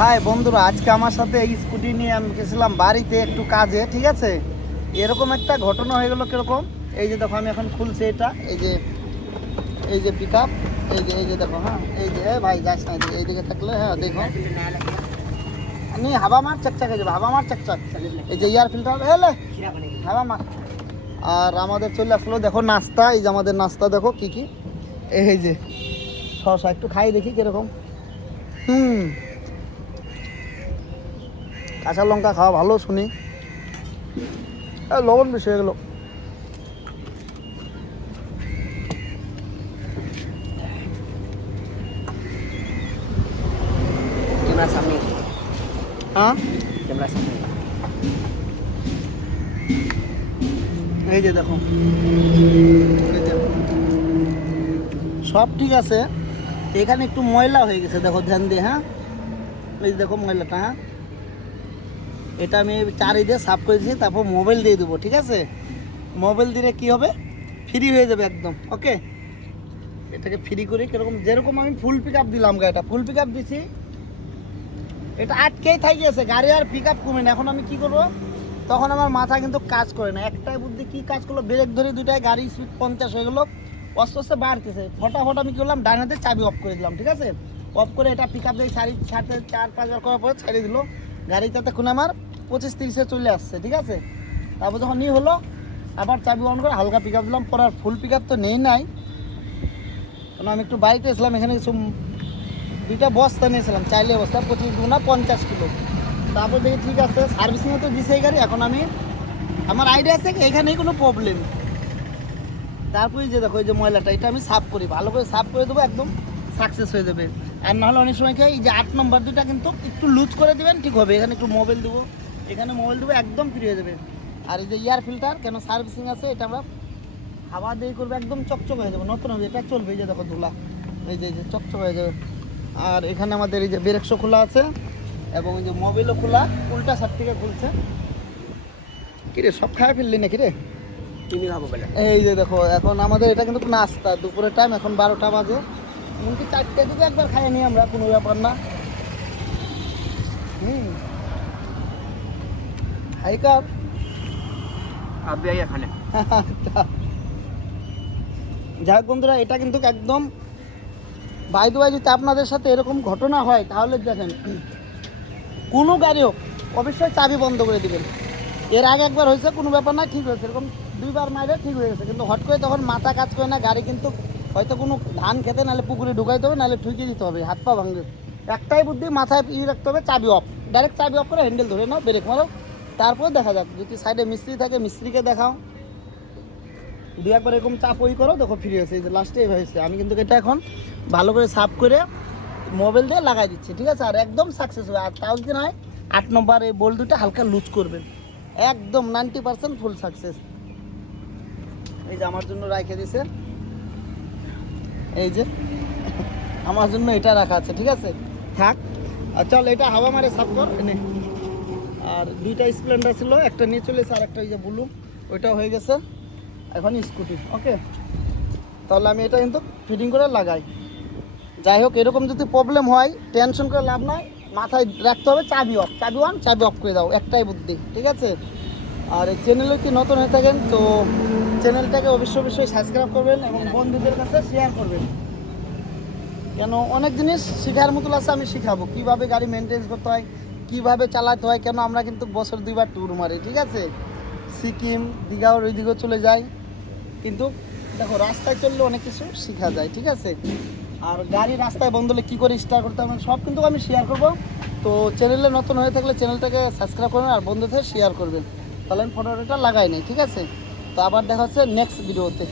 High বন্ধুরা, আজকে আমার সাথে এই স্কুটি নিয়ে আমি গেছিলাম বাড়িতে একটু কাজে, ঠিক আছে। এরকম একটা ঘটনা হয়ে গেল। কিরকম? এই যে দেখো, আমি এখন খুলছি এটা, এই যে পিক আপ, এই যে দেখো। হ্যাঁ, এই যে ভাই যাস না, এইদিকে থাকলে। হ্যাঁ দেখো, আমি হাওয়া মার চকচক হয়ে যাবে, হাওয়া মার চকচক। এই যে এয়ার ফিল্টার এলে হাওয়া মার। আর আমাদের চলে আসলো দেখো নাস্তা। এই যে আমাদের নাস্তা দেখো কি কি। এই যে শসা একটু খাই দেখি কিরকম। কাঁচা লঙ্কা খাওয়া ভালো শুনি, লবণ বেশি হয়ে গেল। হ্যাঁ, এই যে দেখো, সব ঠিক আছে। এখানে একটু ময়লা হয়ে গেছে, দেখো ধ্যান দিয়ে। হ্যাঁ, এই দেখো ময়লাটা। হ্যাঁ, এটা আমি চারি দিয়ে সাফ করে দিয়েছি, তারপর মোবাইল দিয়ে দেবো, ঠিক আছে। মোবাইল দিলে কি হবে, ফ্রি হয়ে যাবে একদম। ওকে, এটাকে ফ্রি করে কিরকম, যেরকম আমি ফুল পিক আপ দিলাম, গাড়িটা ফুল পিক আপ দিছি, এটা আটকেই থাকি আছে, গাড়ি আর পিক আপ কমে না। এখন আমি কি করবো, তখন আমার মাথা কিন্তু কাজ করে না। একটাই বুদ্ধি, কি কাজ করলো, ব্রেক ধরে দুটায় গাড়ি স্পিড 50 হয়ে গেলো, আস্তে আস্তে বাড়তেছে। ফটাফট আমি কি করলাম, ডান হাতে চাবি অফ করে দিলাম, ঠিক আছে। অফ করে এটা পিক আপ দিয়ে ছাড়তে 4-5 বার করার পরে ছাড়িয়ে দিল। গাড়িটাতে এখন আমার 25-30-এ চলে আসছে, ঠিক আছে। তারপর যখন নিয়ে হলো, আবার চাবি অন করে হালকা পিক আপ দিলাম। পরে আর ফুল পিক আপ তো নেই নাই, কারণ আমি একটু বাড়িতে এসলাম। এখানে কিছু দুইটা বস্তা নিয়েছিলাম, চাইলে বস্তা 25-50 কিলো। তারপর দেখি ঠিক আছে, সার্ভিসিংয়ে তো দিছে এই গাড়ি। এখন আমি, আমার আইডিয়া আছে এখানেই কোনো প্রবলেম। তারপরে যে দেখো, এই যে ময়লাটা, এটা আমি সাফ করি, ভালো করে সাফ করে দেবো, একদম সাকসেস হয়ে যাবে। আর নাহলে অনেক সময় কি, এই যে 8 নম্বর দুটা কিন্তু একটু লুজ করে দেবেন, ঠিক হবে। এখানে একটু মোবাইল দেবো, এখানে মোবাইল দেবো, একদম ফ্রি হয়ে যাবে। আর এই যে এয়ার ফিল্টার, কেন সার্ভিসিং আছে, এটা আমরা হাওয়া দিয়ে করবো, একদম চকচক হয়ে যাবে, নতুন হবে। এটা চলবে, এই যে দেখো ধুলা, এই যে চকচক হয়ে যাবে। আর এখানে আমাদের এই যে ব্রেকশো খোলা আছে, এবং এই যে মোবাইলও খোলা, উল্টা সাইড থেকে খুলছে। কিরে, সব খাওয়া ফেললি নাকি রে? এই যে দেখো, এখন আমাদের এটা কিন্তু নাস্তা, দুপুরের টাইম, এখন 12টা বাজে। এমনকি 4টে দিকে একবার খাই নি আমরা, কোনো ব্যাপার না। হাই কাপ খানে যাই হোক বন্ধুরা, এটা কিন্তু একদম বাইদু বাই, যদি আপনাদের সাথে এরকম ঘটনা হয়, তাহলে দেখেন, কোনো গাড়ি হোক, অবশ্যই চাবি বন্ধ করে দিবেন। এর আগে একবার হয়েছে, কোনো ব্যাপার না, ঠিক হয়েছে। এরকম 2বার মাইরে ঠিক হয়ে গেছে, কিন্তু হট করে তখন মাথা কাজ করে না। গাড়ি কিন্তু হয়তো কোনো ধান খেতে, নাহলে পুকুরে ঢুকাইতে হবে, নাহলে ঠুকিয়ে দিতে হবে, হাত পা ভাঙবে। একটাই বুদ্ধি, মাথায় রাখতে হবে, চাবি অফ, ডাইরেক্ট চাবি অফ করে হ্যান্ডেল ধরে নাও, ব্রেক মারো। তারপর দেখা যাক, যদি সাইডে মিস্ত্রি থাকে মিস্ত্রিকে দেখাও, 2-1 এরকম চাপই করো, দেখো ফ্রি হয়েছে। এই যে লাস্টে এইভাবে হয়েছে। আমি কিন্তু এটা এখন ভালো করে সাফ করে মোবাইল দিয়ে লাগাই দিচ্ছি, ঠিক আছে। আর একদম সাকসেস হবে। আর তাও যদি নয়, 8 নম্বর এই বোল্ট দুটো হালকা লুজ করবেন, একদম 90% ফুল সাকসেস। এই যে আমার জন্য রাখে দিছে, এই যে আমার জন্য এটা রাখা আছে, ঠিক আছে, থাক। আর চল, এটা হাওয়া মারে সাফ কর এনে। আর 2টা স্প্লেন্ডার ছিল, একটা নিয়ে চলেছে, আর একটা ওই যে ব্লু, ওইটাও হয়ে গেছে। এখন স্কুটি। ওকে, তাহলে আমি এটা কিন্তু ফিটিং করে লাগাই। যাই হোক, এরকম যদি প্রবলেম হয়, টেনশন করে লাভ নাই, মাথায় রাখতে হবে চাবি অফ, চাবি অন, চাবি অফ করে দাও, একটাই বুদ্ধি, ঠিক আছে। আর এই চ্যানেলে যদি নতুন হয়ে থাকেন, তো চ্যানেলটাকে অবশ্যই সাবস্ক্রাইব করবেন এবং বন্ধুদের কাছে শেয়ার করবেন। কেন, অনেক জিনিস শেখার মতো আছে, আমি শিখাবো কীভাবে গাড়ি মেনটেন করতে হয়, কীভাবে চালাতে হয়। কেন, আমরা কিন্তু বছর 2বার ট্যুর মারি, ঠিক আছে, সিকিম, দীঘা, ওই দিকেও চলে যাই। কিন্তু দেখো, রাস্তায় চললে অনেক কিছু শেখা যায়, ঠিক আছে। আর গাড়ি রাস্তায় বন্ধ হলে কী করে স্টার্ট করতে হবে, সব কিন্তু আমি শেয়ার করবো। তো চ্যানেলে নতুন হয়ে থাকলে চ্যানেলটাকে সাবস্ক্রাইব করবেন, আর বন্ধুদের শেয়ার করবেন। তাহলে আমি ফটোটা লাগাই নিই, ঠিক আছে। তো আবার দেখা হচ্ছে নেক্সট ভিডিওতে।